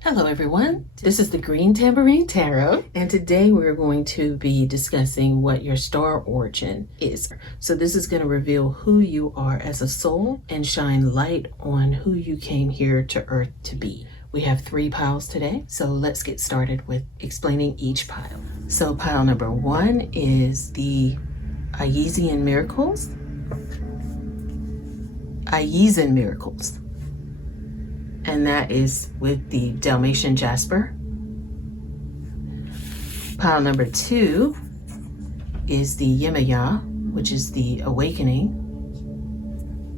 Hello everyone, this is the Green Tambourine Tarot, and today we're going to be discussing what your star origin is. So this is going to reveal who you are as a soul and shine light on who you came here to Earth to be. We have 3 piles today, so let's get started with explaining each pile. So pile number 1 is the Ayesian Miracles. Ayesian Miracles. And that is with the Dalmatian Jasper. Pile number 2 is the Yemaya, which is the Awakening,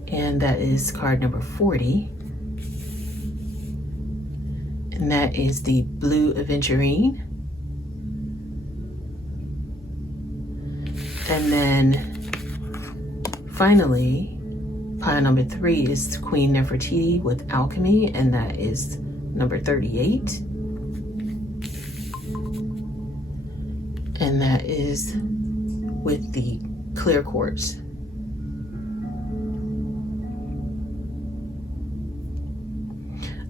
and that is card number 40. And that is the Blue Aventurine. And then finally, pile number 3 is Queen Nefertiti with Alchemy, and that is number 38. And that is with the clear quartz.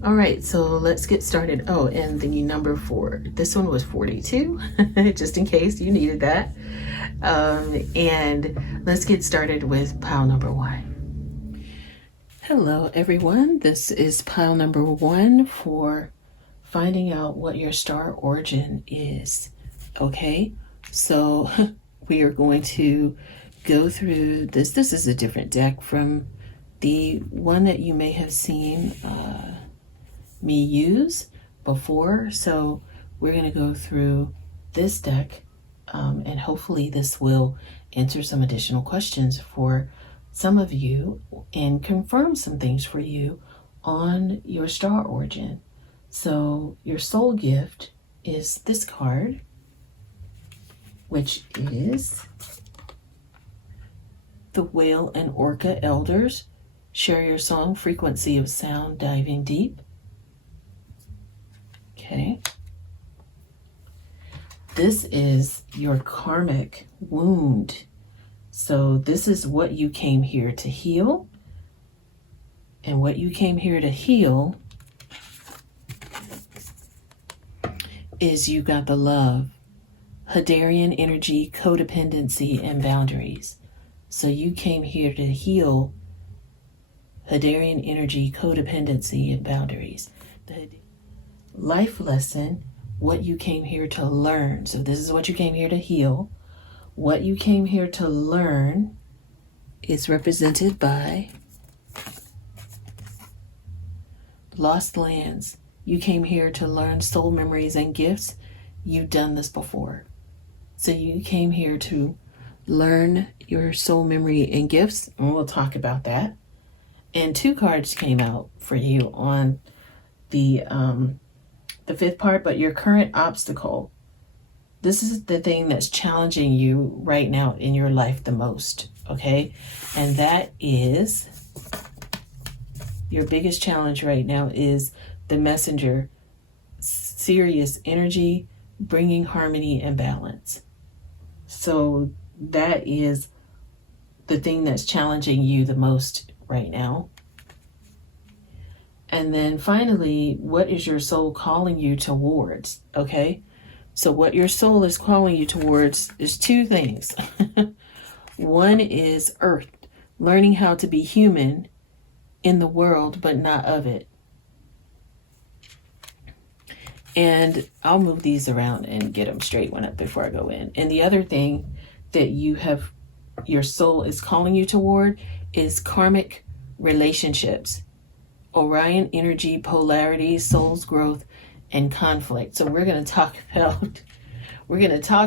All right, so let's get started. Oh, and the number 4. This one was 42, just in case you needed that. And let's get started with pile number 1. Hello everyone, this is pile number 1 for finding out what your star origin is. Okay, so we are going to go through this. This is a different deck from the one that you may have seen me use before. So we're going to go through this deck and hopefully this will answer some additional questions for some of you and confirm some things for you on your star origin. So your soul gift is this card, which is the Whale and Orca Elders. Share your song, frequency of sound, diving deep. Okay. This is your karmic wound. So this is what you came here to heal. And what you came here to heal is you got the love, Hadarian energy, codependency, and boundaries. So you came here to heal Hadarian energy, codependency, and boundaries. The life lesson, what you came here to learn. So this is what you came here to heal. What you came here to learn is represented by Lost Lands. You came here to learn soul memories and gifts. You've done this before. So you came here to learn your soul memory and gifts, and we'll talk about that. And 2 cards came out for you on the 5th part, but your current obstacle. This is the thing that's challenging you right now in your life the most, okay? And that is, your biggest challenge right now is the Messenger, serious energy, bringing harmony and balance. So that is the thing that's challenging you the most right now. And then finally, what is your soul calling you towards, okay? So what your soul is calling you towards is 2 things. One is Earth, learning how to be human in the world, but not of it. And I'll move these around and get them straight one up before I go in. And the other thing that your soul is calling you toward is karmic relationships, Orion energy, polarity, soul's growth, and conflict. So we're going to talk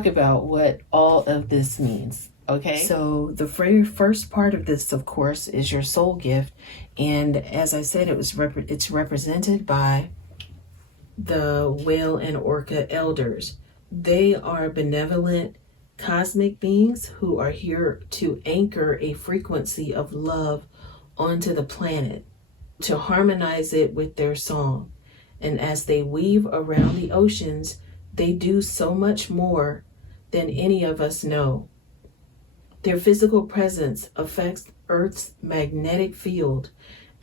about what all of this means. Okay, so the very first part of this, of course, is your soul gift, and as I said, it's represented by the Whale and Orca Elders. They are benevolent cosmic beings who are here to anchor a frequency of love onto the planet, to harmonize it with their song. And as they weave around the oceans, they do so much more than any of us know. Their physical presence affects Earth's magnetic field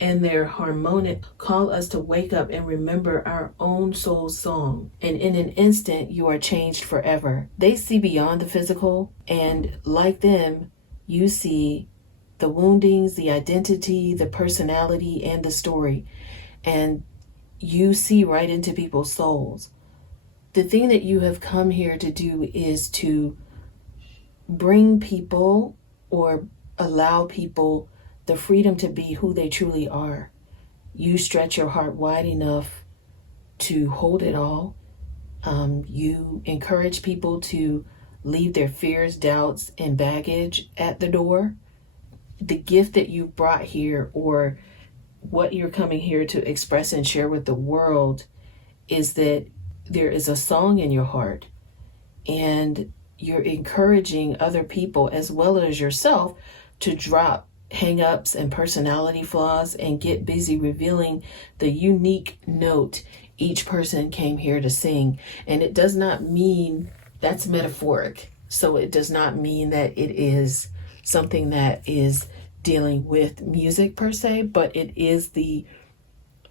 and their harmonic call us to wake up and remember our own soul's song. And in an instant, you are changed forever. They see beyond the physical, and like them, you see the woundings, the identity, the personality, and the story. And you see right into people's souls. The thing that you have come here to do is to bring people or allow people the freedom to be who they truly are. You stretch your heart wide enough to hold it all. You encourage people to leave their fears, doubts, and baggage at the door. The gift that you brought here, or what you're coming here to express and share with the world, is that there is a song in your heart, and you're encouraging other people as well as yourself to drop hang-ups and personality flaws and get busy revealing the unique note each person came here to sing. And it does not mean, that's metaphoric, so it does not mean that it is something that is dealing with music per se, but it is the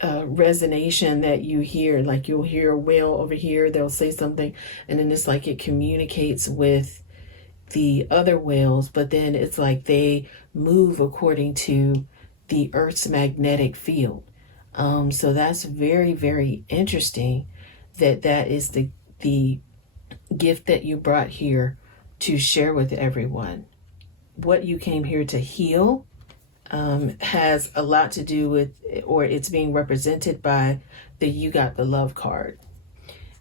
resonation that you hear. Like you'll hear a whale over here, they'll say something, and then it's like it communicates with the other whales, but then it's like they move according to the Earth's magnetic field. So that's very, very interesting that is the gift that you brought here to share with everyone. What you came here to heal has a lot to do with, or it's being represented by the You Got the Love card.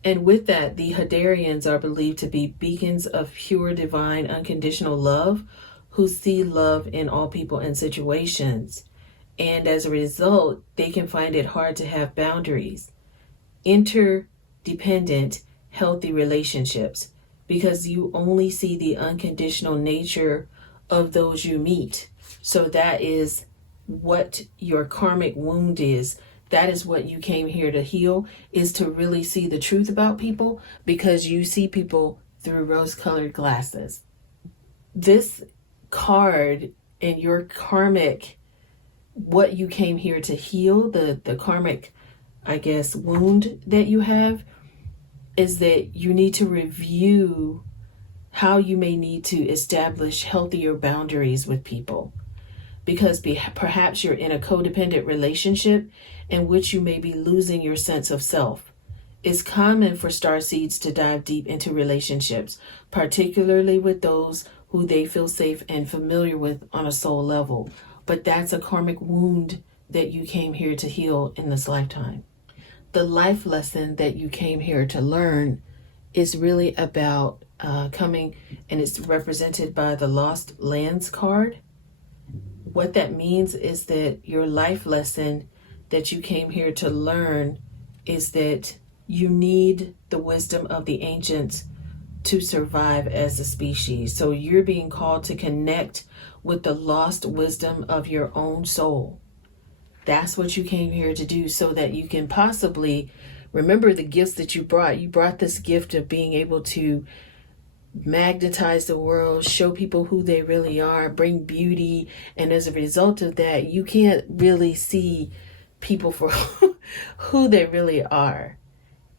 And with that, the Hadarians are believed to be beacons of pure, divine, unconditional love who see love in all people and situations. And as a result, they can find it hard to have boundaries. Interdependent, healthy relationships, because you only see the unconditional nature of those you meet. So that is what your karmic wound is. That is what you came here to heal, is to really see the truth about people, because you see people through rose-colored glasses. This card and your karmic, what you came here to heal, the karmic, I guess, wound that you have, is that you need to review how you may need to establish healthier boundaries with people. Because perhaps you're in a codependent relationship in which you may be losing your sense of self. It's common for starseeds to dive deep into relationships, particularly with those who they feel safe and familiar with on a soul level. But that's a karmic wound that you came here to heal in this lifetime. The life lesson that you came here to learn is really about coming, and it's represented by the Lost Lands card. What that means is that your life lesson that you came here to learn is that you need the wisdom of the ancients to survive as a species. So you're being called to connect with the lost wisdom of your own soul. That's what you came here to do, so that you can possibly remember the gifts that you brought. You brought this gift of being able to magnetize the world, show people who they really are, bring beauty. And as a result of that, you can't really see people for who they really are.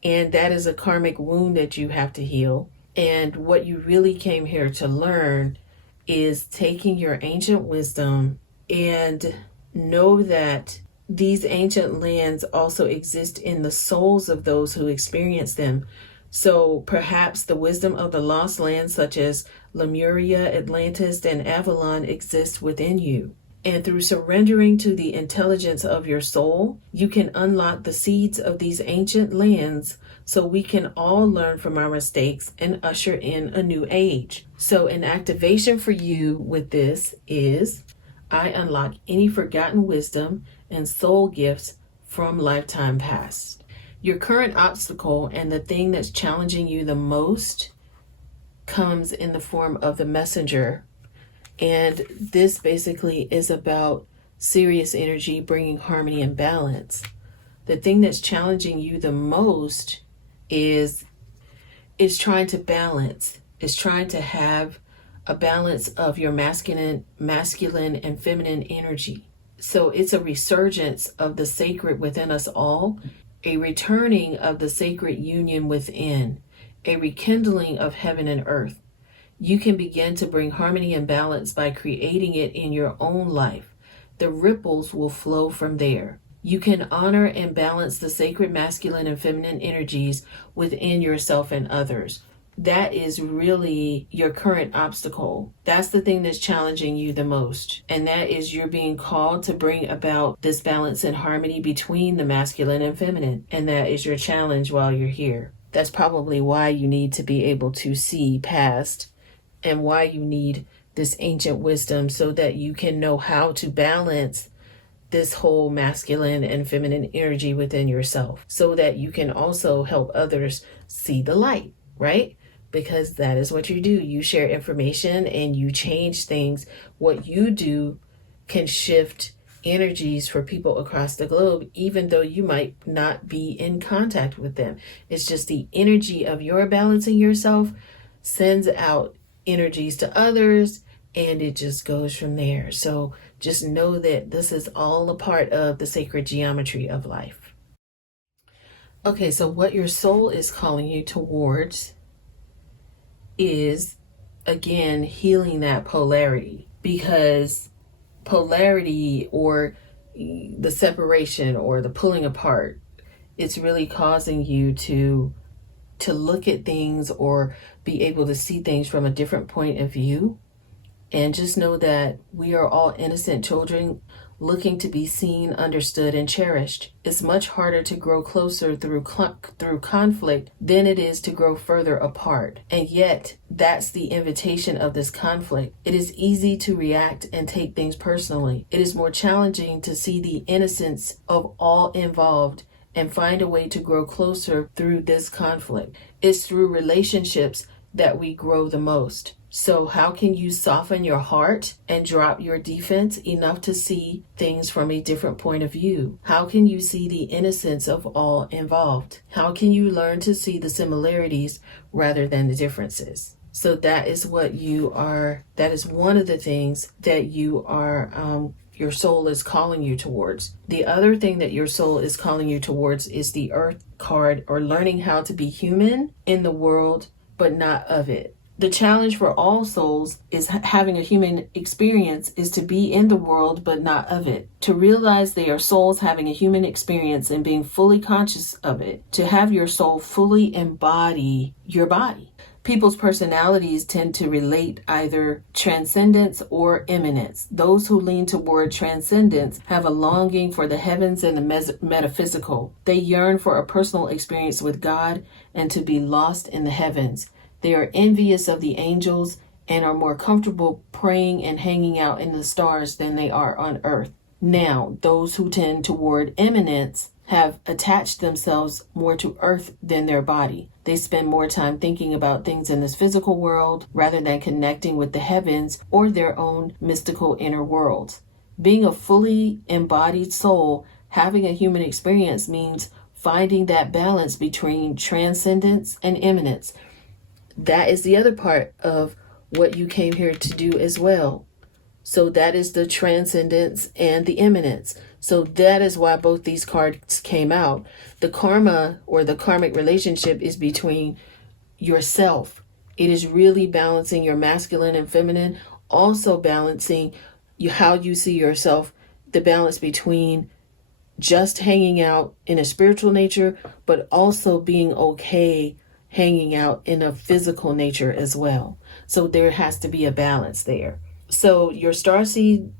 And that is a karmic wound that you have to heal. And what you really came here to learn is taking your ancient wisdom and know that these ancient lands also exist in the souls of those who experience them. So perhaps the wisdom of the lost lands, such as Lemuria, Atlantis, and Avalon, exists within you. And through surrendering to the intelligence of your soul, you can unlock the seeds of these ancient lands, so we can all learn from our mistakes and usher in a new age. So an activation for you with this is, I unlock any forgotten wisdom and soul gifts from lifetime past. Your current obstacle and the thing that's challenging you the most comes in the form of the messenger. And this basically is about serious energy, bringing harmony and balance. The thing that's challenging you the most is trying to balance, is trying to have a balance of your masculine and feminine energy. So it's a resurgence of the sacred within us all, a returning of the sacred union within, a rekindling of heaven and earth. You can begin to bring harmony and balance by creating it in your own life. The ripples will flow from there. You can honor and balance the sacred masculine and feminine energies within yourself and others. That is really your current obstacle. That's the thing that's challenging you the most. And that is you're being called to bring about this balance and harmony between the masculine and feminine. And that is your challenge while you're here. That's probably why you need to be able to see past and why you need this ancient wisdom, so that you can know how to balance this whole masculine and feminine energy within yourself, so that you can also help others see the light, right? Because that is what you do. You share information and you change things. What you do can shift energies for people across the globe, even though you might not be in contact with them. It's just the energy of your balancing yourself sends out energies to others, and it just goes from there. So just know that this is all a part of the sacred geometry of life. Okay, so what your soul is calling you towards is, again, healing that polarity, because polarity, or the separation or the pulling apart, it's really causing you to look at things or be able to see things from a different point of view. And just know that we are all innocent children looking to be seen, understood, and cherished. It's much harder to grow closer through conflict than it is to grow further apart. And yet, that's the invitation of this conflict. It is easy to react and take things personally. It is more challenging to see the innocence of all involved and find a way to grow closer through this conflict. It's through relationships that we grow the most. So how can you soften your heart and drop your defense enough to see things from a different point of view? How can you see the innocence of all involved? How can you learn to see the similarities rather than the differences? So that is what you are, that is one of the things that you are, your soul is calling you towards. The other thing that your soul is calling you towards is the Earth card, or learning how to be human in the world, but not of it. The challenge for all souls is having a human experience is to be in the world, but not of it. To realize they are souls having a human experience and being fully conscious of it. To have your soul fully embody your body. People's personalities tend to relate either transcendence or immanence. Those who lean toward transcendence have a longing for the heavens and the metaphysical. They yearn for a personal experience with God and to be lost in the heavens. They are envious of the angels and are more comfortable praying and hanging out in the stars than they are on earth. Now, those who tend toward immanence have attached themselves more to earth than their body. They spend more time thinking about things in this physical world rather than connecting with the heavens or their own mystical inner worlds. Being a fully embodied soul, having a human experience means finding that balance between transcendence and immanence. That is the other part of what you came here to do as well. So that is the transcendence and the immanence. So that is why both these cards came out. The karma, or the karmic relationship, is between yourself. It is really balancing your masculine and feminine, also balancing how you see yourself, the balance between just hanging out in a spiritual nature, but also being okay hanging out in a physical nature as well. So there has to be a balance there. So your starseed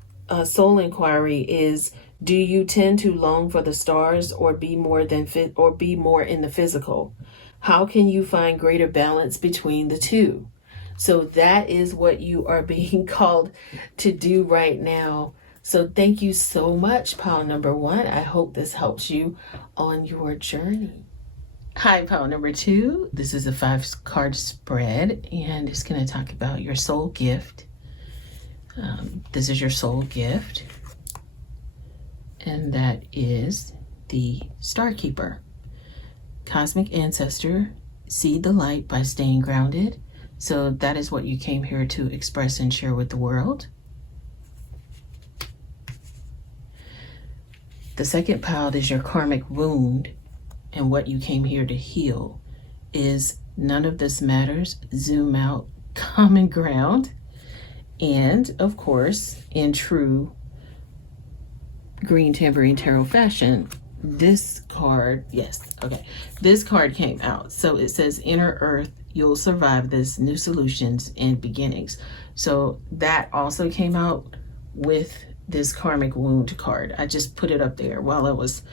soul inquiry is: do you tend to long for the stars, or be more in the physical? How can you find greater balance between the two? So that is what you are being called to do right now. So thank you so much, pile number 1. I hope this helps you on your journey. Hi, pile number 2. This is a 5-card spread, and it's going to talk about your soul gift. This is your soul gift, and that is the Star Keeper. Cosmic Ancestor, see the light by staying grounded. So that is what you came here to express and share with the world. The second pile is your karmic wound, and what you came here to heal is none of this matters. Zoom out, common ground. And of course, in true green tambourine tarot fashion, this card, this card came out. So it says, inner earth, you'll survive this, new solutions and beginnings. So that also came out with this karmic wound card. I just put it up there while I was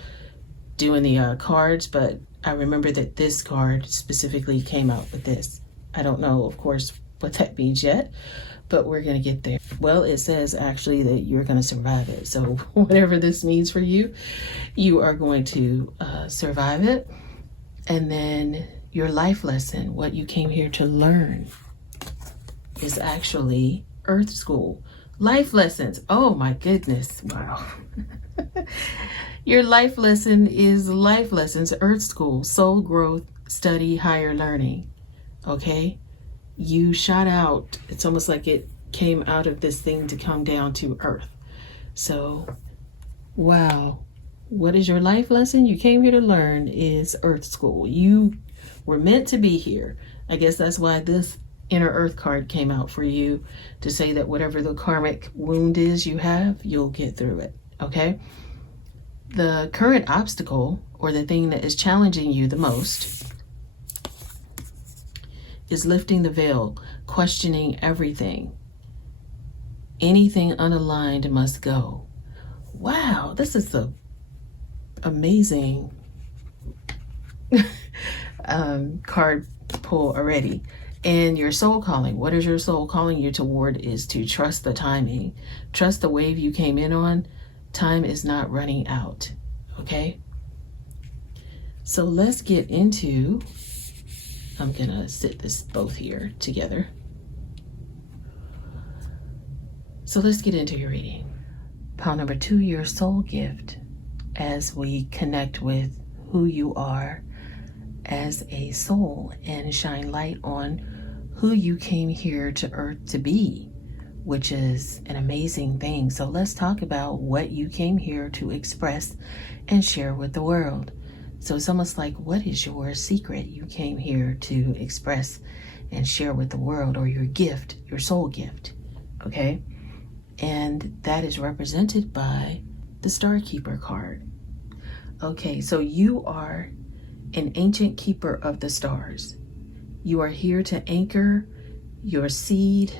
doing the cards, but I remember that this card specifically came out with this. I don't know, of course, what that means yet, but we're going to get there. Well, it says actually that you're going to survive it. So whatever this means for you, you are going to survive it. And then your life lesson, what you came here to learn, is actually Earth School. Life lessons. Oh my goodness. Wow. Your life lesson is life lessons, Earth School, soul growth, study, higher learning. Okay? You shot out. It's almost like it came out of this thing to come down to Earth. So, wow. What is your life lesson? You came here to learn is Earth School. You were meant to be here. I guess that's why this Inner Earth card came out for you, to say that whatever the karmic wound is you have, you'll get through it. Okay? The current obstacle, or the thing that is challenging you the most, is lifting the veil, questioning everything. Anything unaligned must go. Wow, this is the amazing card pull already. And your soul calling, what is your soul calling you toward, is to trust the timing. Trust the wave you came in on. Time is not running out. Okay? So let's get into, I'm gonna sit this both here together. So let's get into your reading. Pile number 2, your soul gift, as we connect with who you are as a soul and shine light on who you came here to Earth to be, which is an amazing thing. So let's talk about what you came here to express and share with the world. So it's almost like, what is your secret you came here to express and share with the world, or your gift, your soul gift, okay? And that is represented by the Star Keeper card. Okay, so you are an ancient keeper of the stars. You are here to anchor your seed.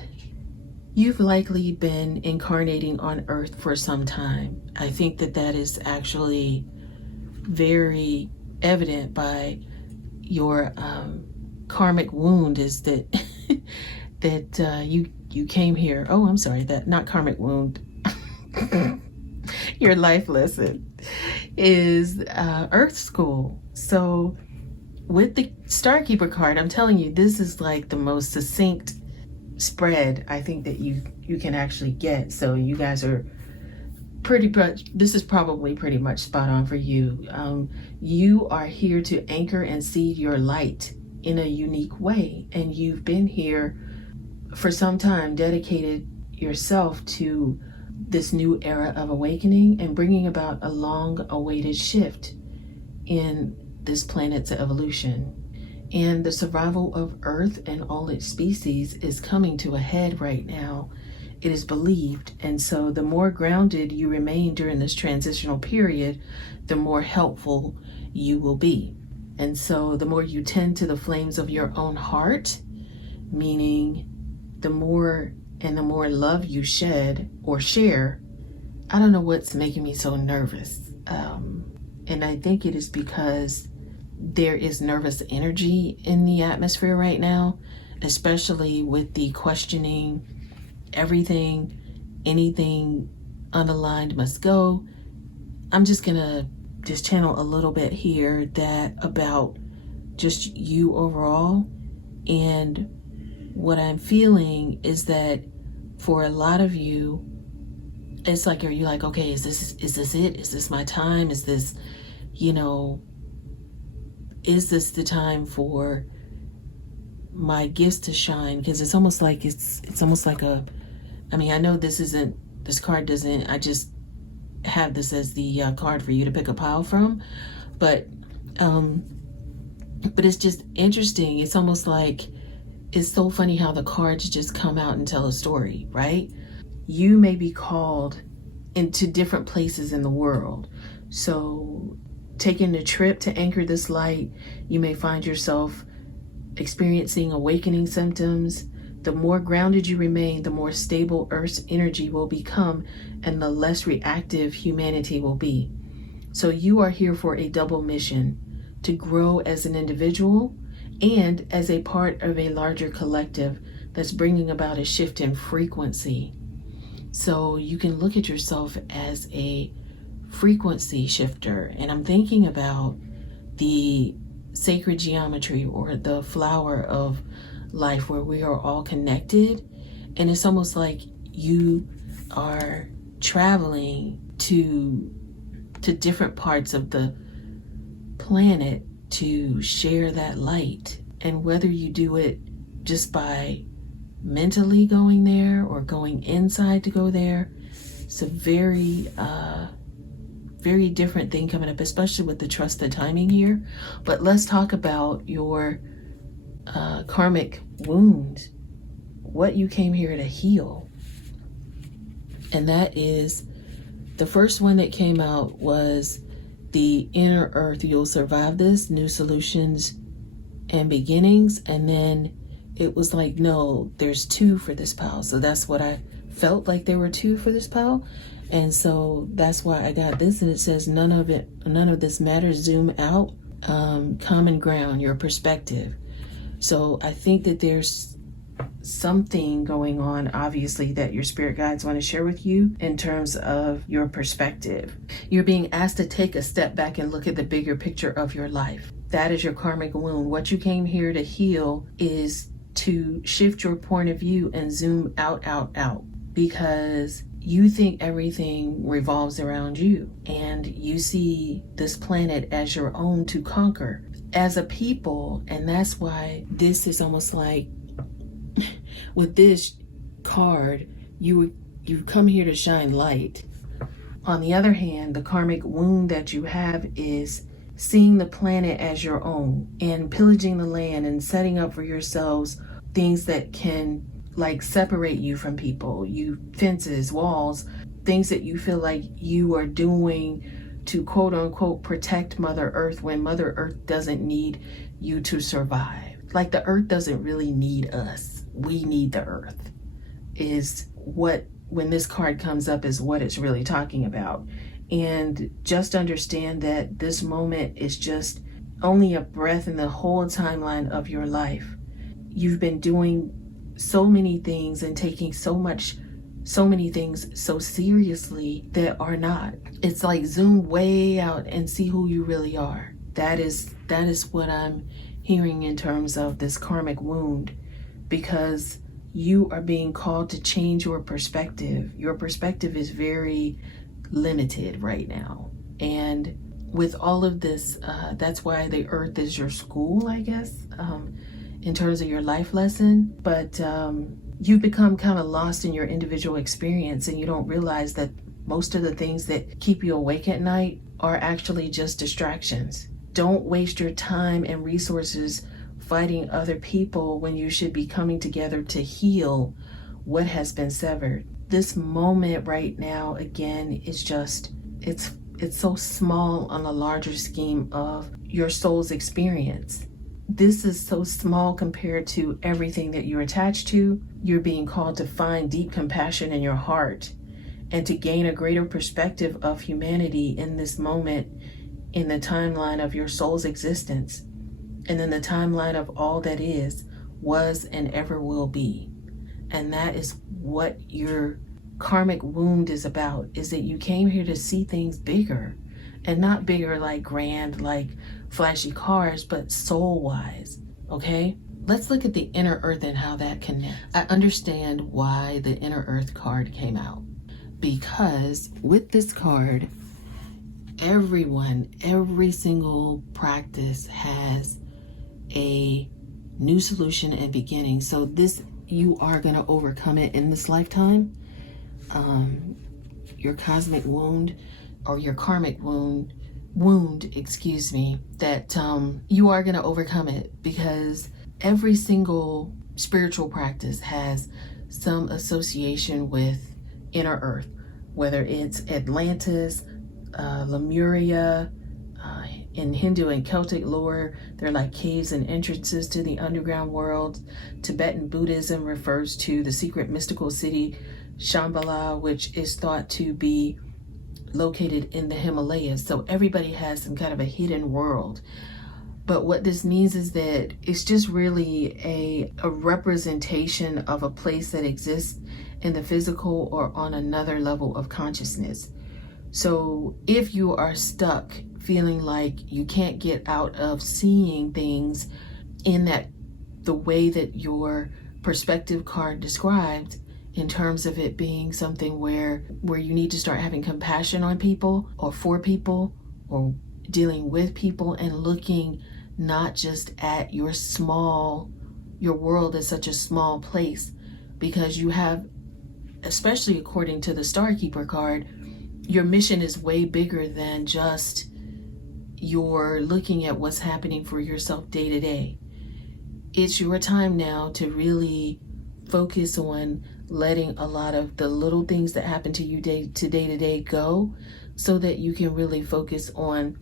You've likely been incarnating on Earth for some time. I think that that is actually very evident by your karmic wound, is that that you came here. Oh, I'm sorry, that not karmic wound. Your life lesson is Earth School. So with the Star Keeper card, I'm telling you, this is like the most succinct spread I think that you can actually get. So you guys are pretty much, this is probably pretty much spot on for you. You are here to anchor and seed your light in a unique way, and you've been here for some time, dedicated yourself to this new era of awakening and bringing about a long-awaited shift in this planet's evolution. And the survival of Earth and all its species is coming to a head right now, it is believed. And so the more grounded you remain during this transitional period, the more helpful you will be. And so the more you tend to the flames of your own heart, meaning the more love you shed or share. I don't know what's making me so nervous. And I think it is because there is nervous energy in the atmosphere right now, especially with the questioning everything, anything unaligned must go. I'm just gonna channel a little bit here that about just you overall. And what I'm feeling is that for a lot of you, it's like, are you like, okay, is this it? Is this my time? Is this, is this the time for my gifts to shine? Because it's almost like it's almost like I know this card doesn't, have this as the card for you to pick a pile from, but it's just interesting. It's almost like, it's so funny how the cards just come out and tell a story, right? You may be called into different places in the world. So taking a trip to anchor this light, you may find yourself experiencing awakening symptoms. The more grounded you remain, the more stable Earth's energy will become, and the less reactive humanity will be. So you are here for a double mission: to grow as an individual and as a part of a larger collective that's bringing about a shift in frequency. So you can look at yourself as a frequency shifter. And I'm thinking about the sacred geometry, or the flower of life, where we are all connected. And it's almost like you are traveling to different parts of the planet to share that light. And whether you do it just by mentally going there or going inside to go there, it's a very very different thing coming up, especially with the trust the timing here. But let's talk about your karmic wound, what you came here to heal. And that is, the first one that came out was the inner earth. You'll survive this, new solutions and beginnings. And then it was like, no, there's two for this pile. So that's what I felt like, there were two for this pile. And so that's why I got this. And it says, none of this matters. Zoom out, common ground, your perspective. So I think that there's something going on, obviously, that your spirit guides want to share with you in terms of your perspective. You're being asked to take a step back and look at the bigger picture of your life. That is your karmic wound. What you came here to heal is to shift your point of view and zoom out, because you think everything revolves around you, and you see this planet as your own to conquer as a people. And that's why this is almost like, with this card, you come here to shine light. On the other hand, the karmic wound that you have is seeing the planet as your own and pillaging the land and setting up for yourselves things that can like separate you from people, fences, walls, things that you feel like you are doing to quote unquote protect Mother Earth, when Mother Earth doesn't need you to survive. Like, the earth doesn't really need us. We need the earth, is what, when this card comes up, is what it's really talking about. And just understand that this moment is just only a breath in the whole timeline of your life. You've been doing so many things and taking so many things so seriously that are not. It's like, zoom way out and see who you really are. That is what I'm hearing in terms of this karmic wound, because you are being called to change your perspective. Your perspective is very limited right now. And with all of this, that's why the earth is your school, I guess, in terms of your life lesson. But you've become kind of lost in your individual experience, and you don't realize that most of the things that keep you awake at night are actually just distractions. Don't waste your time and resources fighting other people when you should be coming together to heal what has been severed. This moment right now, again, is just, it's so small on a larger scheme of your soul's experience. This is so small compared to everything that you're attached to. You're being called to find deep compassion in your heart and to gain a greater perspective of humanity in this moment, in the timeline of your soul's existence, and in the timeline of all that is, was, and ever will be. And that is what your karmic wound is about, is that you came here to see things bigger, and not bigger like grand, like flashy cars, but soul-wise, okay? Let's look at the inner earth and how that connects. I understand why the inner earth card came out, because with this card, every single practice has a new solution and beginning. So this, you are going to overcome it in this lifetime. your cosmic wound or your karmic wound, that you are going to overcome it, because every single spiritual practice has some association with inner earth, whether it's Atlantis, Lemuria, in Hindu and Celtic lore, they're like caves and entrances to the underground world. Tibetan Buddhism refers to the secret mystical city Shambhala, which is thought to be located in the Himalayas. So everybody has some kind of a hidden world. But what this means is that it's just really a representation of a place that exists in the physical or on another level of consciousness. So if you are stuck feeling like you can't get out of seeing things in the way that your perspective card described, in terms of it being something where you need to start having compassion on people or for people or dealing with people, and looking not just at your world as such a small place, because you have, especially according to the Starkeeper card, your mission is way bigger than just you're looking at what's happening for yourself day to day. It's your time now to really focus on letting a lot of the little things that happen to you day to day go, so that you can really focus on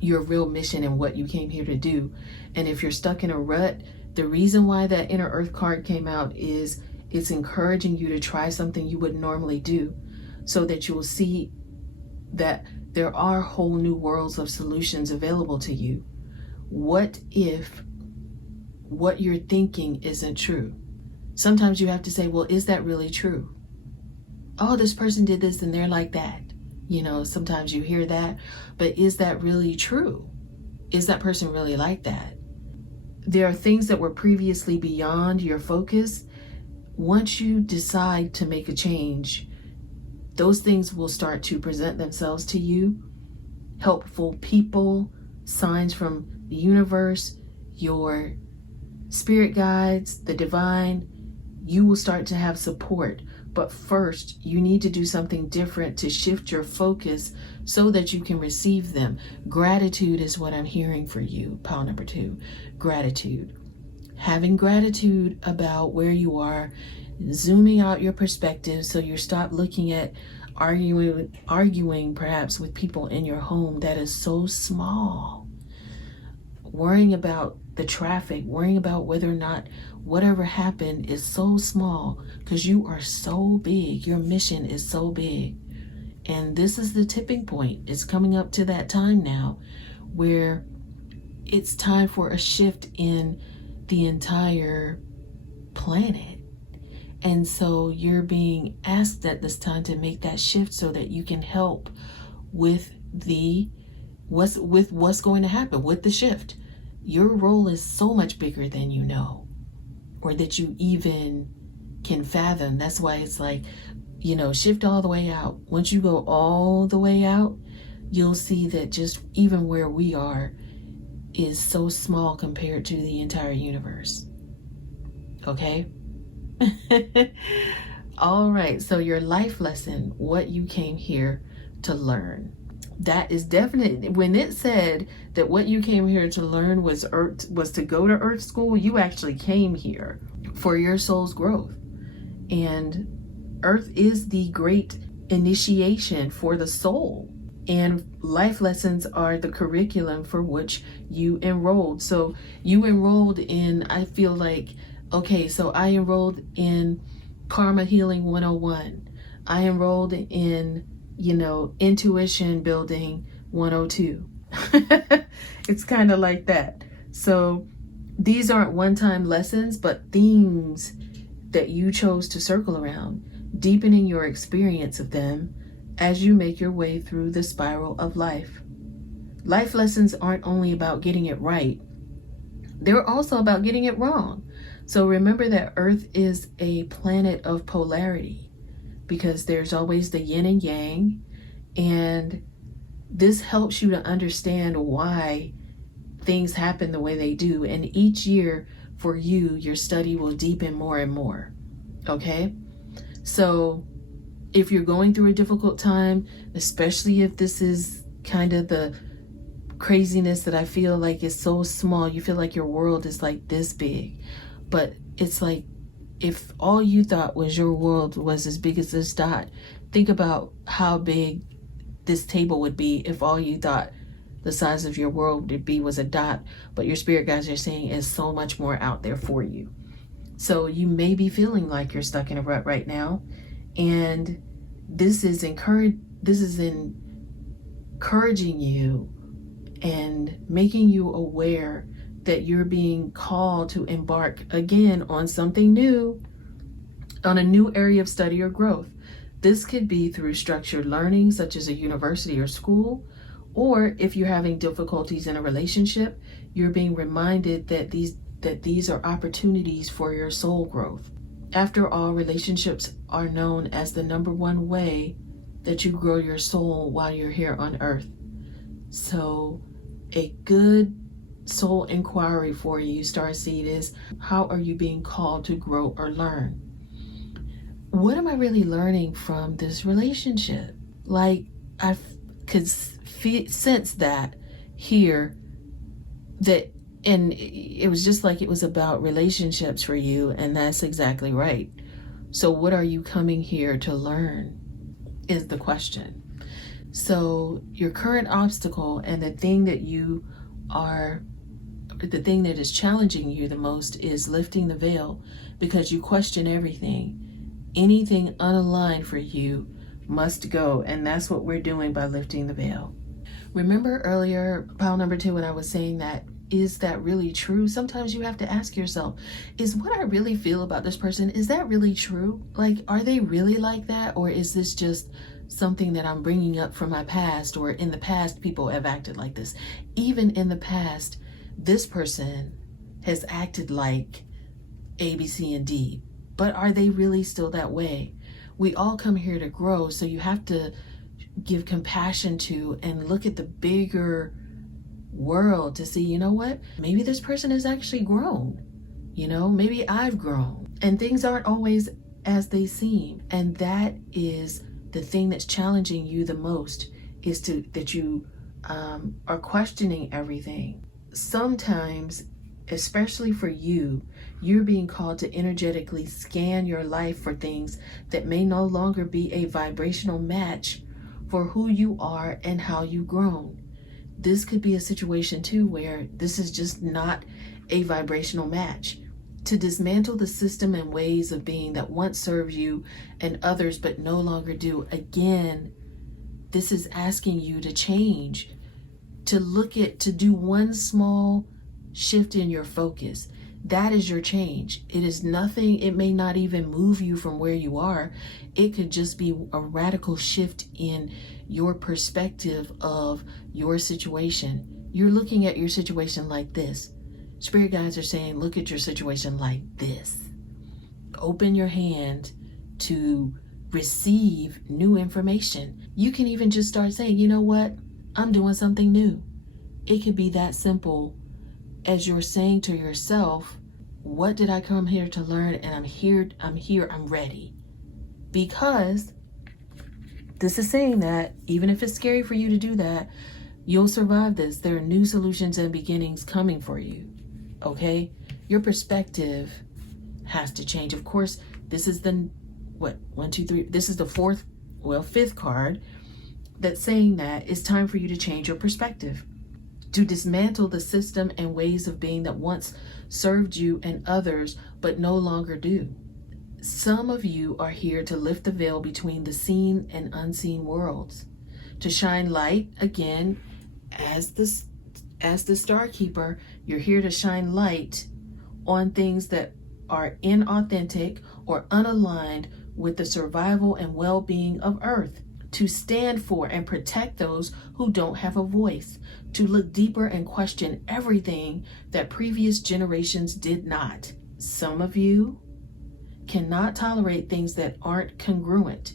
your real mission and what you came here to do. And if you're stuck in a rut, the reason why that inner earth card came out is it's encouraging you to try something you wouldn't normally do, so that you will see that there are whole new worlds of solutions available to you. What if what you're thinking isn't true? Sometimes you have to say, well, is that really true? Oh, this person did this and they're like that. Sometimes you hear that, but is that really true? Is that person really like that? There are things that were previously beyond your focus. Once you decide to make a change, those things will start to present themselves to you. Helpful people, signs from the universe, your spirit guides, the divine. You will start to have support. But first, you need to do something different to shift your focus so that you can receive them. Gratitude is what I'm hearing for you. Pile number 2, gratitude. Having gratitude about where you are, zooming out your perspective so you stop looking at arguing perhaps with people in your home that is so small. Worrying about the traffic, worrying about whether or not whatever happened is so small, because you are so big. Your mission is so big. And this is the tipping point. It's coming up to that time now where it's time for a shift in the entire planet. And so you're being asked at this time to make that shift so that you can help with what's going to happen with the shift. Your role is so much bigger than you know, or that you even can fathom. That's why it's like, shift all the way out. Once you go all the way out, you'll see that just even where we are is so small compared to the entire universe. Okay? All right. So your life lesson, what you came here to learn. That is definitely, when it said that what you came here to learn was to go to Earth School, you actually came here for your soul's growth. And Earth is the great initiation for the soul. And life lessons are the curriculum for which you enrolled. So you enrolled in, I feel like, okay, so I enrolled in Karma Healing 101. I enrolled in, Intuition Building 102. It's kind of like that. So these aren't one-time lessons, but themes that you chose to circle around, deepening your experience of them as you make your way through the spiral of life. Life lessons aren't only about getting it right, they're also about getting it wrong. So remember that Earth is a planet of polarity, because there's always the yin and yang, and this helps you to understand why things happen the way they do. And each year for you, your study will deepen more and more. Okay? So If you're going through a difficult time, especially if this is kind of the craziness that I feel like is so small, you feel like your world is like this big, but it's like if all you thought was your world was as big as this dot, think about how big this table would be if all you thought the size of your world would be was a dot, but your spirit guides are saying is so much more out there for you. So you may be feeling like you're stuck in a rut right now, and this is encouraging you and making you aware that you're being called to embark again on something new, on a new area of study or growth. This could be through structured learning, such as a university or school, or if you're having difficulties in a relationship, you're being reminded that these are opportunities for your soul growth. After all, relationships are known as the number one way that you grow your soul while you're here on earth. So a good soul inquiry for you, Starseed, is how are you being called to grow or learn? What am I really learning from this relationship? Like, I could sense that here, that, and it was just like it was about relationships for you, and that's exactly right. So what are you coming here to learn is the question. So your current obstacle and the thing that is challenging you the most is lifting the veil, because you question everything. Anything unaligned for you must go, and that's what we're doing by lifting the veil. Remember earlier, pile number 2, when I was saying that, is that really true? Sometimes you have to ask yourself, is what I really feel about this person, is that really true? Like, are they really like that? Or is this just something that I'm bringing up from my past, or in the past people have acted like this? Even in the past, this person has acted like A, B, C, and D, but are they really still that way? We all come here to grow, so you have to give compassion to and look at the bigger world to see, you know what, maybe this person has actually grown, maybe I've grown, and things aren't always as they seem. And that is the thing that's challenging you the most, is that you are questioning everything. Sometimes, especially for you, you're being called to energetically scan your life for things that may no longer be a vibrational match for who you are and how you've grown. This could be a situation too where this is just not a vibrational match. To dismantle the system and ways of being that once served you and others but no longer do, again, this is asking you to change, to do one small shift in your focus. That is your change. It is nothing, it may not even move you from where you are. It could just be a radical shift in your perspective of your situation. You're looking at your situation like this. Spirit guides are saying, look at your situation like this. Open your hand to receive new information. You can even just start saying, you know what? I'm doing something new. It could be that simple as you're saying to yourself, what did I come here to learn? And I'm here, I'm ready. Because this is saying that even if it's scary for you to do that, you'll survive this. There are new solutions and beginnings coming for you. Okay? Your perspective has to change. Of course, this is the, this is the fifth card that's saying that it's time for you to change your perspective, to dismantle the system and ways of being that once served you and others, but no longer do. Some of you are here to lift the veil between the seen and unseen worlds, to shine light again as the Star Keeper. You're here to shine light on things that are inauthentic or unaligned with the survival and well-being of Earth, to stand for and protect those who don't have a voice, to look deeper and question everything that previous generations did not. Some of you cannot tolerate things that aren't congruent.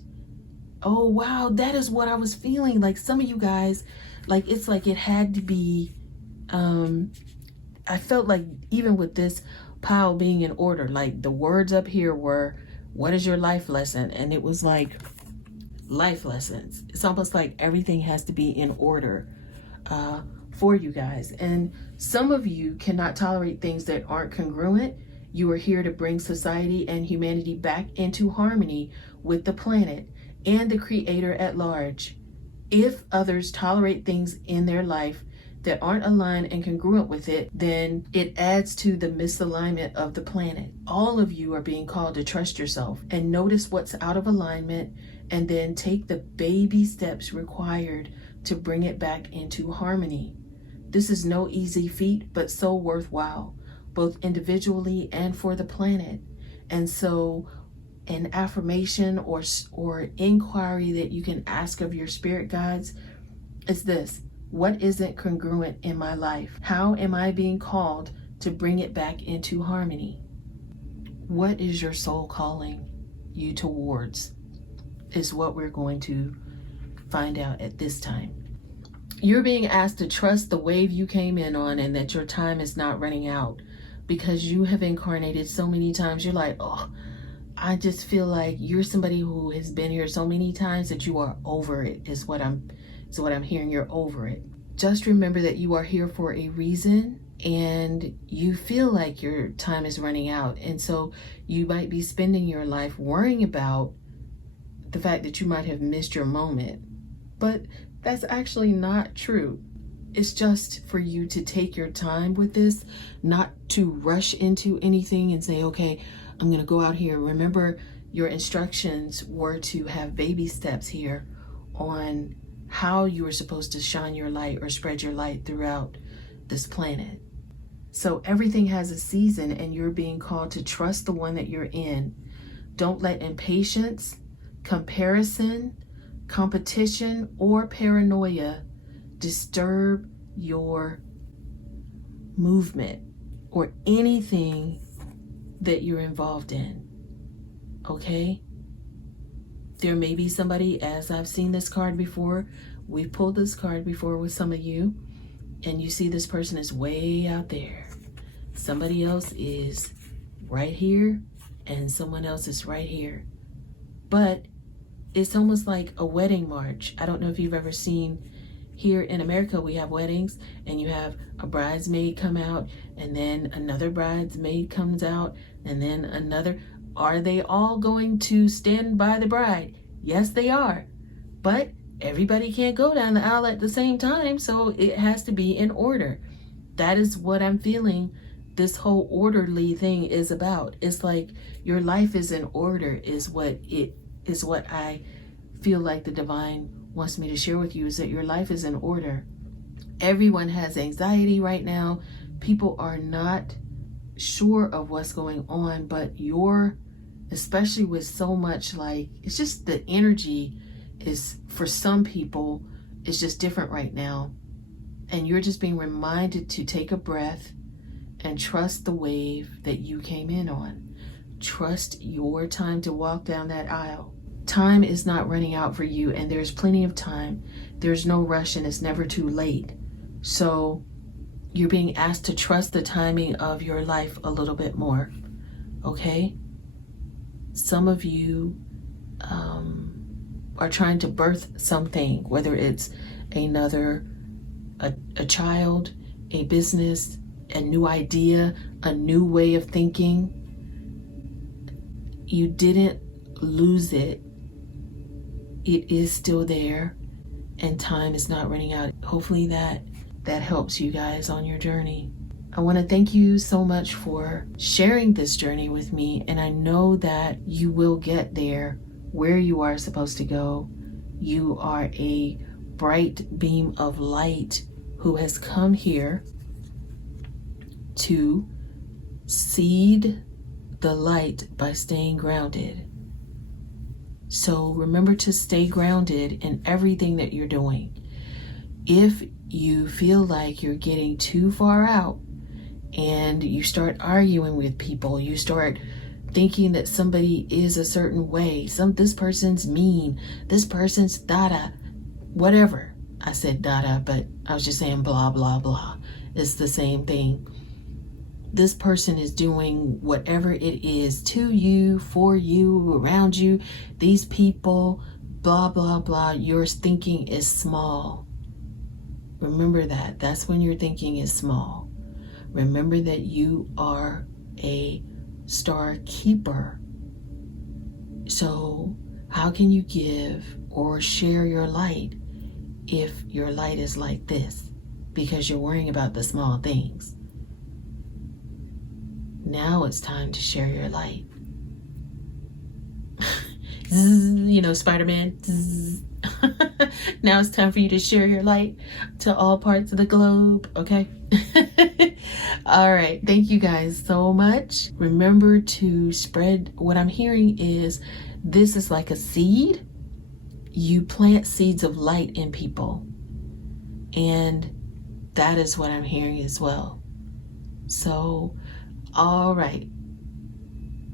Oh wow, that is what I was feeling. Like some of you guys, like it's like it had to be, I felt like even with this pile being in order, like the words up here were, what is your life lesson? And it was like, life lessons. It's almost like everything has to be in order for you guys. And some of you cannot tolerate things that aren't congruent. You are here to bring society and humanity back into harmony with the planet and the Creator at large. If others tolerate things in their life that aren't aligned and congruent with it, then it adds to the misalignment of the planet. All of you are being called to trust yourself and notice what's out of alignment, and then take the baby steps required to bring it back into harmony. This is no easy feat, but so worthwhile, both individually and for the planet. And so an affirmation or inquiry that you can ask of your spirit guides is this: what isn't congruent in my life? How am I being called to bring it back into harmony? What is your soul calling you towards is what we're going to find out at this time. You're being asked to trust the wave you came in on, and that your time is not running out, because you have incarnated so many times. You're like, oh, I just feel like you're somebody who has been here so many times that you are over it, is what I'm hearing. You're over it. Just remember that you are here for a reason, and you feel like your time is running out. And so you might be spending your life worrying about the fact that you might have missed your moment. But that's actually not true. It's just for you to take your time with this, not to rush into anything and say, okay, I'm going to go out here. Remember, your instructions were to have baby steps here on how you were supposed to shine your light or spread your light throughout this planet. So everything has a season, and you're being called to trust the one that you're in. Don't let impatience, comparison, competition, or paranoia disturb your movement or anything that you're involved in. Okay? There may be somebody, as I've seen this card before, we've pulled this card before with some of you, and you see this person is way out there. Somebody else is right here, and someone else is right here. But it's almost like a wedding march. I don't know if you've ever seen, here in America, we have weddings, and you have a bridesmaid come out, and then another bridesmaid comes out, and then another. Are they all going to stand by the bride? Yes, they are. But everybody can't go down the aisle at the same time, so it has to be in order. That is what I'm feeling this whole orderly thing is about. It's like your life is in order, is what I feel like the divine wants me to share with you, is that your life is in order. Everyone has anxiety right now. People are not sure of what's going on, but especially with so much, like, it's just the energy is, for some people, is just different right now. And you're just being reminded to take a breath and trust the wave that you came in on. Trust your time to walk down that aisle. Time is not running out for you, and there's plenty of time. There's no rush, and it's never too late. So you're being asked to trust the timing of your life a little bit more. Okay? Some of you are trying to birth something, whether it's a child, a business, a new idea, a new way of thinking. You didn't lose it. It is still there, and time is not running out. Hopefully that helps you guys on your journey. I want to thank you so much for sharing this journey with me, and I know that you will get there where you are supposed to go. You are a bright beam of light who has come here to seed the light by staying grounded. So remember to stay grounded in everything that you're doing. If you feel like you're getting too far out and you start arguing with people, you start thinking that somebody is a certain way, this person's mean, this person's dada, whatever. I said dada, but I was just saying blah, blah, blah. It's the same thing. This person is doing whatever it is to you, for you, around you. These people, blah, blah, blah, your thinking is small. Remember that. That's when your thinking is small. Remember that you are a star keeper. So how can you give or share your light if your light is like this? Because you're worrying about the small things. Now it's time to share your light. You know, Spider-Man. Now it's time for you to share your light to all parts of the globe, okay? All right, thank you guys so much. Remember to spread. What I'm hearing is this is like a seed. You plant seeds of light in people, and that is what I'm hearing as well. So, all right,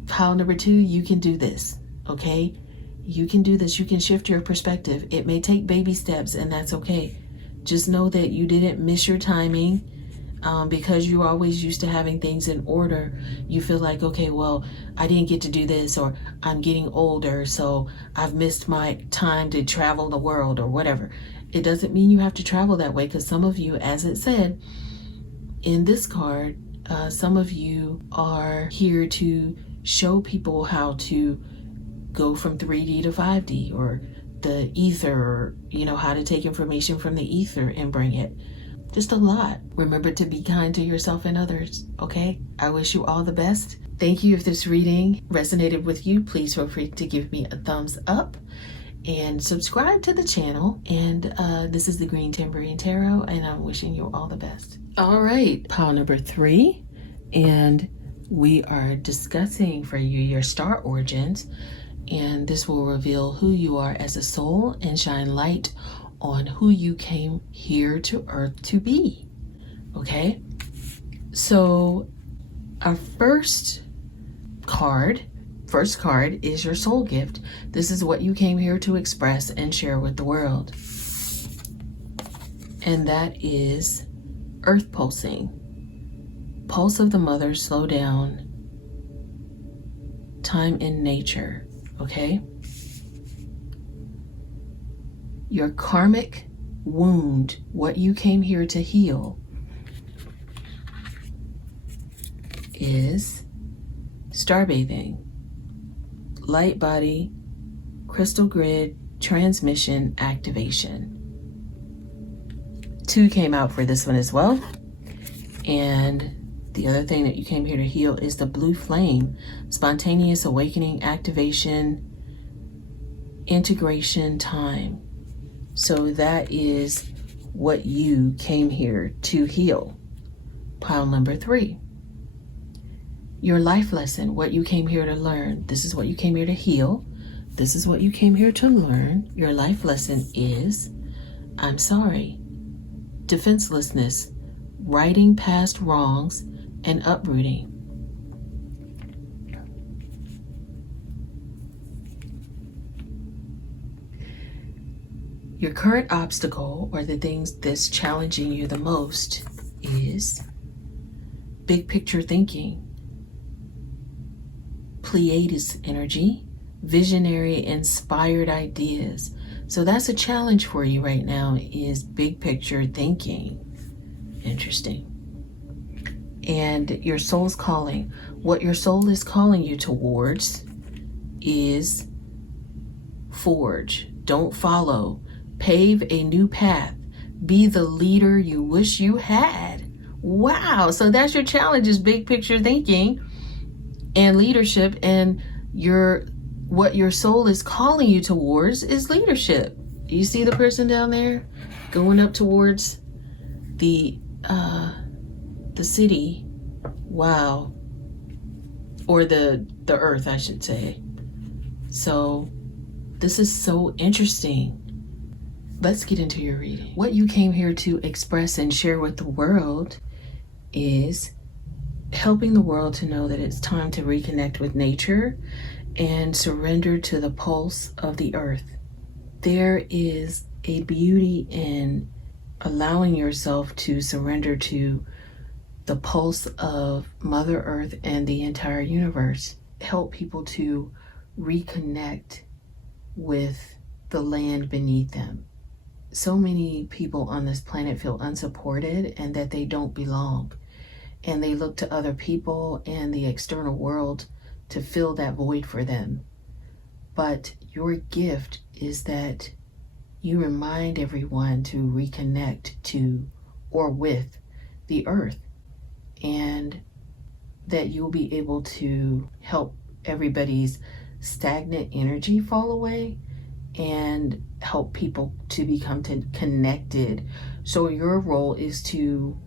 pile number 2, you can do this, okay? You can do this. You can shift your perspective. It may take baby steps, and that's okay. Just know that you didn't miss your timing. Because you're always used to having things in order, you feel like, okay, well, I didn't get to do this, or I'm getting older, so I've missed my time to travel the world or whatever. It doesn't mean you have to travel that way, because some of you, as it said in this card, some of you are here to show people how to go from 3D to 5D, or the ether, or, you know, how to take information from the ether and bring it. Just a lot. Remember to be kind to yourself and others, okay? I wish you all the best. Thank you. If this reading resonated with you, please feel free to give me a thumbs up and subscribe to the channel. And this is the Green Tambourine Tarot, and I'm wishing you all the best. All right, pile number 3, and we are discussing for you your star origins, and this will reveal who you are as a soul and shine light on who you came here to Earth to be, okay? So our first card is your soul gift. This is what you came here to express and share with the world. And that is earth pulsing. Pulse of the mother, slow down. Time in nature, okay? Your karmic wound, what you came here to heal, is starbathing, light body, crystal grid, transmission, activation. 2 came out for this one as well. And the other thing that you came here to heal is the blue flame, spontaneous awakening, activation, integration, time. So that is what you came here to heal. Pile number 3. Your life lesson, what you came here to learn. This is what you came here to heal. This is what you came here to learn. Your life lesson is, I'm sorry. Defenselessness, righting past wrongs, and uprooting. Your current obstacle, or the things that's challenging you the most, is big picture thinking, Pleiades energy, visionary, inspired ideas. So that's a challenge for you right now, is big picture thinking. Interesting. And your soul's calling. What your soul is calling you towards is forge. Don't follow. Pave a new path. Be the leader you wish you had. Wow. So that's your challenge, is big picture thinking and leadership. And what your soul is calling you towards is leadership. You see the person down there going up towards the city. Wow. Or the earth, I should say. So this is so interesting. Let's get into your reading. What you came here to express and share with the world is helping the world to know that it's time to reconnect with nature and surrender to the pulse of the earth. There is a beauty in allowing yourself to surrender to the pulse of Mother Earth and the entire universe. Help people to reconnect with the land beneath them. So many people on this planet feel unsupported and that they don't belong. And they look to other people and the external world to fill that void for them. But your gift is that you remind everyone to reconnect to or with the earth, and that you'll be able to help everybody's stagnant energy fall away and help people to become connected. So your role is to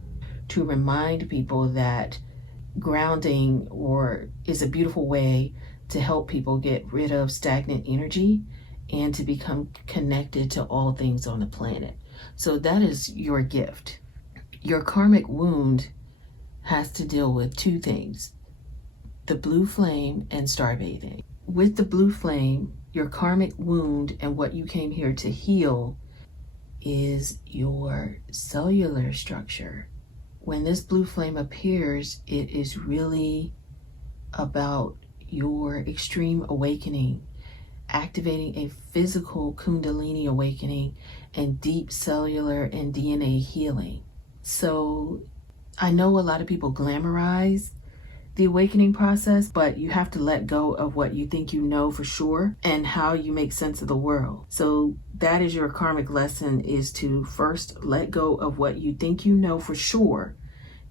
remind people that grounding is a beautiful way to help people get rid of stagnant energy and to become connected to all things on the planet. So that is your gift. Your karmic wound has to deal with two things: the blue flame and starbathing. With the blue flame, your karmic wound and what you came here to heal is your cellular structure. When this blue flame appears, it is really about your extreme awakening, activating a physical Kundalini awakening and deep cellular and DNA healing. So I know a lot of people glamorize the awakening process, but you have to let go of what you think you know for sure and how you make sense of the world. So that is your karmic lesson, is to first let go of what you think you know for sure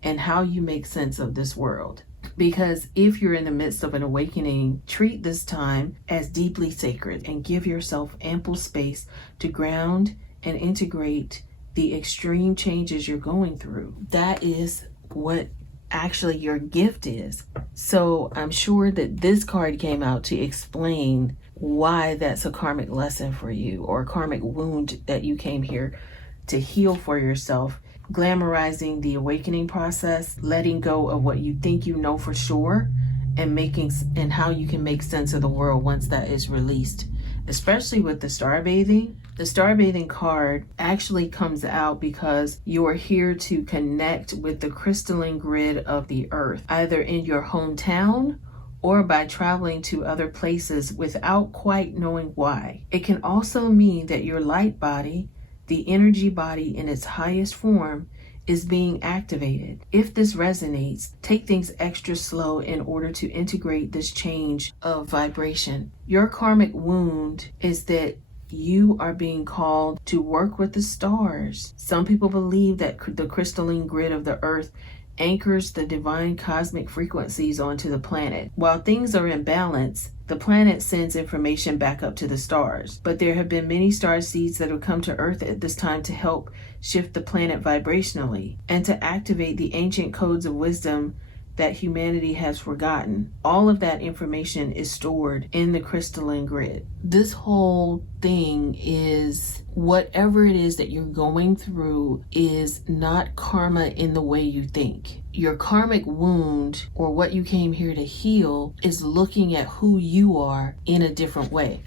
and how you make sense of this world. Because if you're in the midst of an awakening, treat this time as deeply sacred and give yourself ample space to ground and integrate the extreme changes you're going through. That is what actually your gift is. So I'm sure that this card came out to explain why that's a karmic lesson for you, or a karmic wound that you came here to heal for yourself. Glamorizing the awakening process, letting go of what you think you know for sure, and how you can make sense of the world once that is released. Especially with the starbathing. The starbathing card actually comes out because you are here to connect with the crystalline grid of the earth, either in your hometown or by traveling to other places without quite knowing why. It can also mean that your light body, the energy body in its highest form, is being activated. If this resonates, take things extra slow in order to integrate this change of vibration. Your karmic wound is that you are being called to work with the stars. Some people believe that the crystalline grid of the earth anchors the divine cosmic frequencies onto the planet. While things are in balance, the planet sends information back up to the stars. But there have been many star seeds that have come to Earth at this time to help shift the planet vibrationally and to activate the ancient codes of wisdom that humanity has forgotten. All of that information is stored in the crystalline grid. This whole thing is, whatever it is that you're going through is not karma in the way you think. Your karmic wound, or what you came here to heal, is looking at who you are in a different way.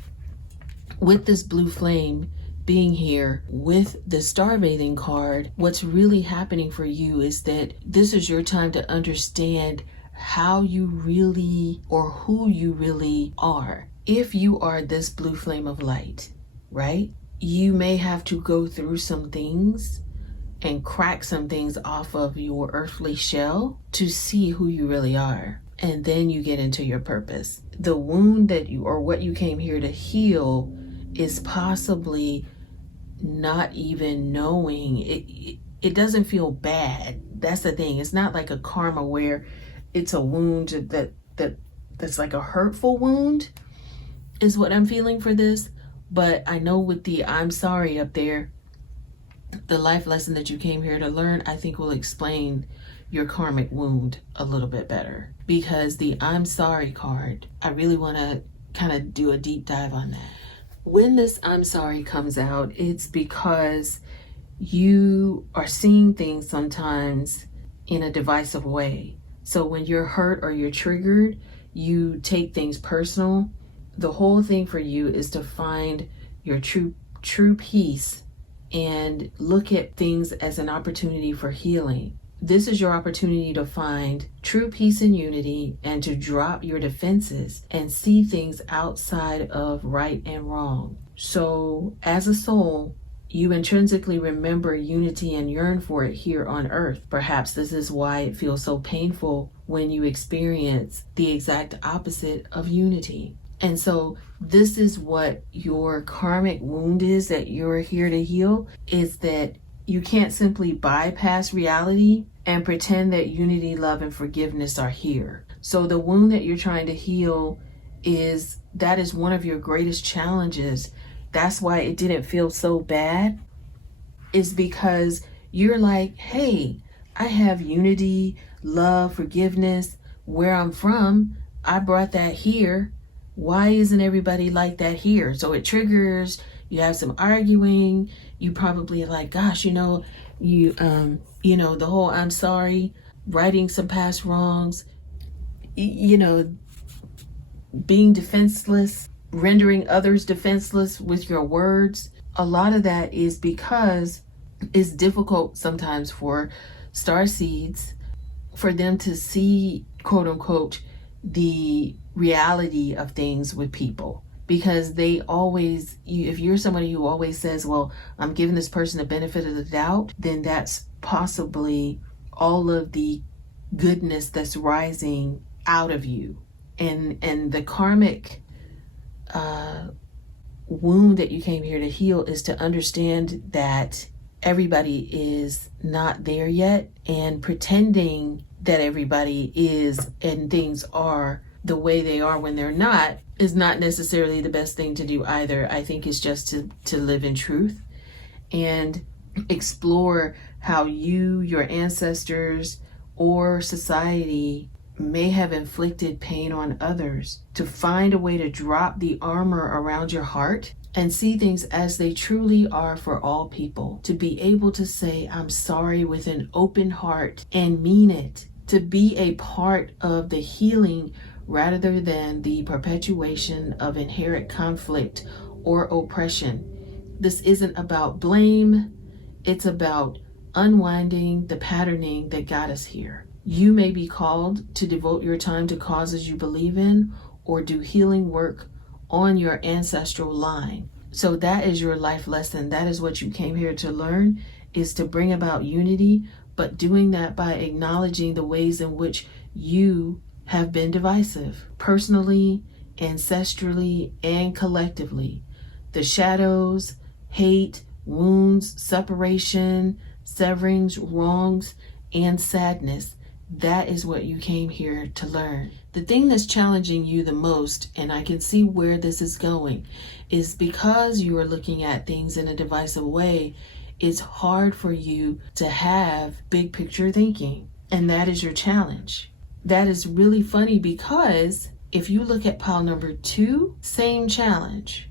With this blue flame being here with the starbathing card, what's really happening for you is that this is your time to understand how you really, or who you really are. If you are this blue flame of light, right? You may have to go through some things and crack some things off of your earthly shell to see who you really are. And then you get into your purpose. The wound that you, or what you came here to heal, is possibly not even knowing it. It doesn't feel bad. That's the thing. It's not like a karma where it's a wound that's like a hurtful wound, is what I'm feeling for this. But I know with the I'm sorry up there, the life lesson that you came here to learn, I think will explain your karmic wound a little bit better. Because the I'm sorry card, I really want to kind of do a deep dive on that. When this I'm sorry comes out, it's because you are seeing things sometimes in a divisive way. So when you're hurt or you're triggered, you take things personal. The whole thing for you is to find your true peace and look at things as an opportunity for healing. this is your opportunity to find true peace and unity and to drop your defenses and see things outside of right and wrong. So as a soul, you intrinsically remember unity and yearn for it here on earth. Perhaps this is why it feels so painful when you experience the exact opposite of unity. And so this is what your karmic wound is that you're here to heal, is that you can't simply bypass reality and pretend that unity, love, and forgiveness are here. So the wound that you're trying to heal is one of your greatest challenges. That's why it didn't feel so bad, is because you're like, hey, I have unity, love, forgiveness. Where I'm from, I brought that here. Why isn't everybody like that here? So it triggers, you have some arguing, you probably like, gosh, the whole I'm sorry, righting some past wrongs, being defenseless, rendering others defenseless with your words. A lot of that is because it's difficult sometimes for star seeds, for them to see, quote unquote, the reality of things with people, because they always, if you're somebody who always says, well, I'm giving this person the benefit of the doubt, then that's possibly all of the goodness that's rising out of you. And the karmic wound that you came here to heal is to understand that everybody is not there yet, and pretending that everybody is and things are the way they are when they're not is not necessarily the best thing to do either. I think it's just to live in truth and explore how you, your ancestors, or society may have inflicted pain on others, to find a way to drop the armor around your heart and see things as they truly are for all people. To be able to say, I'm sorry with an open heart and mean it. To be a part of the healing rather than the perpetuation of inherent conflict or oppression. This isn't about blame. It's about unwinding the patterning that got us here. You may be called to devote your time to causes you believe in or do healing work on your ancestral line. So that is your life lesson. That is what you came here to learn, is to bring about unity, but doing that by acknowledging the ways in which you have been divisive, personally, ancestrally, and collectively. The shadows, hate, wounds, separation, severings, wrongs, and sadness. That is what you came here to learn. The thing that's challenging you the most, and I can see where this is going, is because you are looking at things in a divisive way, it's hard for you to have big picture thinking. And that is your challenge. That is really funny, because if you look at pile number 2, same challenge.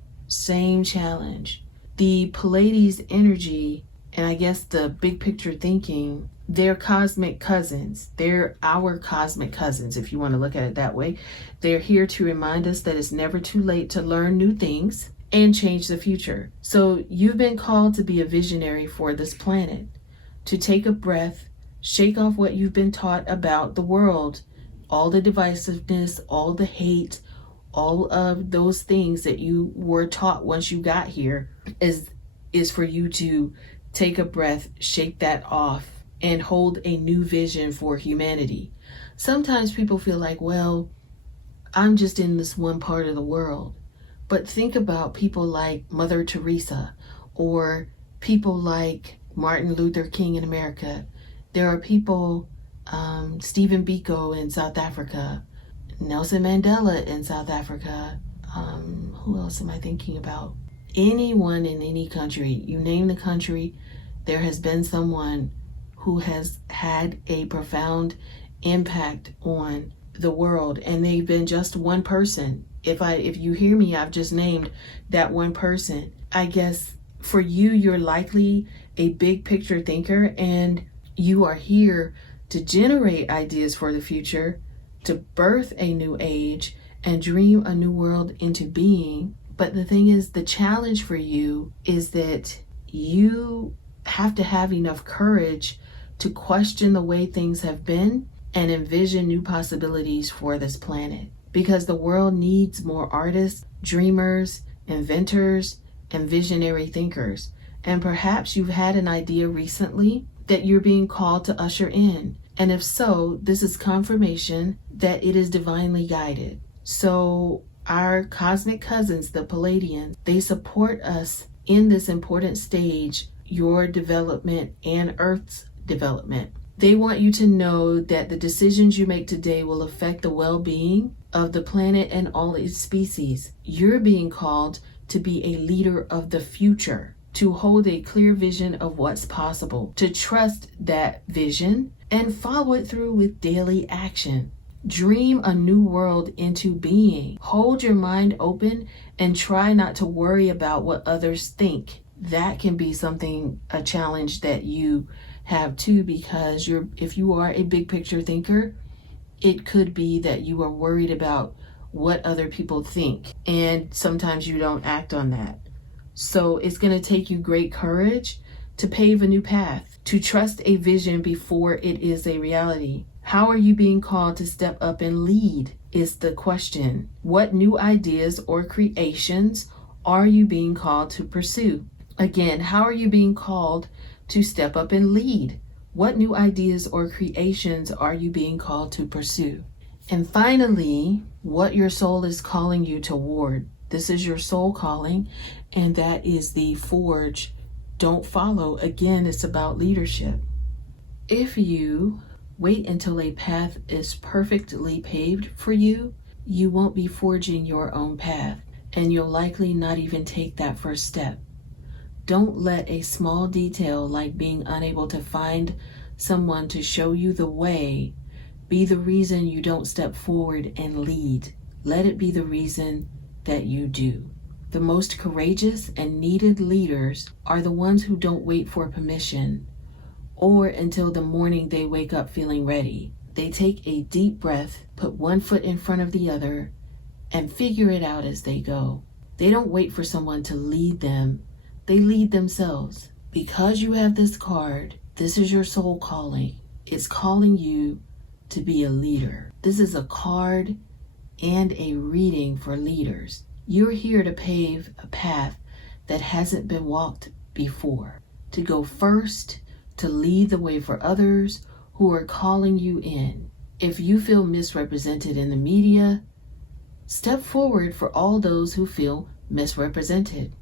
The Pleiades energy, and I guess the big picture thinking, they're cosmic cousins. They're our cosmic cousins, if you want to look at it that way. They're here to remind us that it's never too late to learn new things and change the future. So you've been called to be a visionary for this planet, to take a breath, shake off what you've been taught about the world, all the divisiveness, all the hate, all of those things that you were taught once you got here, is for you to take a breath, shake that off, and hold a new vision for humanity. Sometimes people feel like, well, I'm just in this one part of the world. But think about people like Mother Teresa, or people like Martin Luther King in America. There are people, Stephen Biko in South Africa, Nelson Mandela in South Africa. Who else am I thinking about? Anyone in any country, you name the country, there has been someone who has had a profound impact on the world, and they've been just one person. If you hear me, I've just named that one person. I guess for you, you're likely a big picture thinker, and you are here to generate ideas for the future, to birth a new age and dream a new world into being. But the thing is, the challenge for you is that you have to have enough courage to question the way things have been and envision new possibilities for this planet. Because the world needs more artists, dreamers, inventors, and visionary thinkers. And perhaps you've had an idea recently that you're being called to usher in. And if so, this is confirmation that it is divinely guided. So our cosmic cousins, the Palladians, they support us in this important stage, your development and Earth's development. They want you to know that the decisions you make today will affect the well-being of the planet and all its species. You're being called to be a leader of the future, to hold a clear vision of what's possible, to trust that vision and follow it through with daily action. Dream a new world into being. Hold your mind open and try not to worry about what others think. That can be a challenge that you have too, because if you are a big picture thinker, it could be that you are worried about what other people think, and sometimes you don't act on that. So it's going to take you great courage to pave a new path, to trust a vision before it is a reality. How are you being called to step up and lead is the question. What new ideas or creations are you being called to pursue? Again, how are you being called to step up and lead? What new ideas or creations are you being called to pursue? And finally, what your soul is calling you toward. This is your soul calling, and that is the forge. Don't follow. Again, it's about leadership. If you wait until a path is perfectly paved for you, you won't be forging your own path, and you'll likely not even take that first step. Don't let a small detail like being unable to find someone to show you the way be the reason you don't step forward and lead. Let it be the reason that you do. The most courageous and needed leaders are the ones who don't wait for permission or until the morning they wake up feeling ready. They take a deep breath, put one foot in front of the other, and figure it out as they go. They don't wait for someone to lead them. They lead themselves. Because you have this card, this is your soul calling. It's calling you to be a leader. This is a card and a reading for leaders. You're here to pave a path that hasn't been walked before, to go first, to lead the way for others who are calling you in. If you feel misrepresented in the media, step forward for all those who feel misrepresented.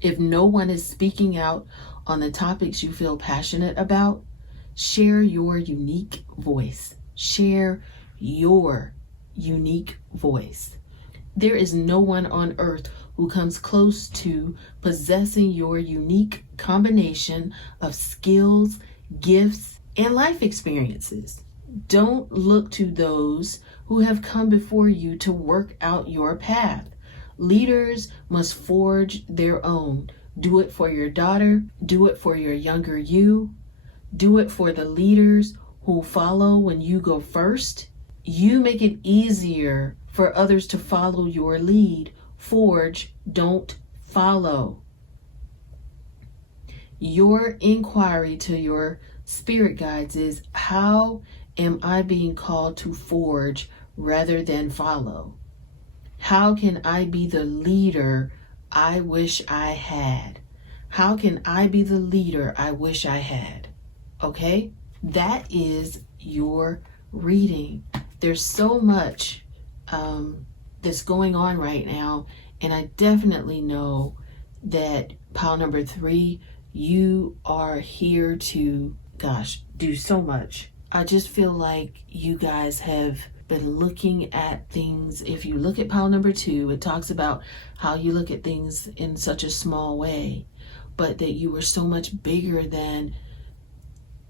If no one is speaking out on the topics you feel passionate about, share your unique voice. Share your unique voice. There is no one on earth who comes close to possessing your unique combination of skills, gifts, and life experiences. Don't look to those who have come before you to work out your path. Leaders must forge their own. Do it for your daughter. Do it for your younger you. Do it for the leaders who follow when you go first. You make it easier for others to follow your lead. Forge, don't follow. Your inquiry to your spirit guides is, how am I being called to forge rather than follow? How can I be the leader I wish I had? How can I be the leader I wish I had? Okay? That is your reading. There's so much that's going on right now, and I definitely know that pile number 3, you are here to, do so much. I just feel like you guys have been looking at things. If you look at pile number 2, it talks about how you look at things in such a small way, but that you were so much bigger than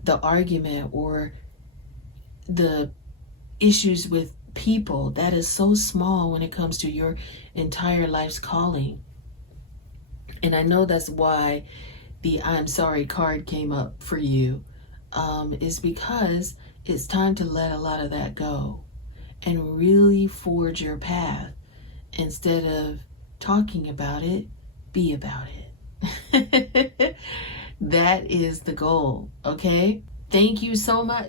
the argument or the issues with people. That is so small when it comes to your entire life's calling. And I know that's why the I'm sorry card came up for you, is because it's time to let a lot of that go and really forge your path. Instead of talking about it, be about it. That is the goal, okay? Thank you so much.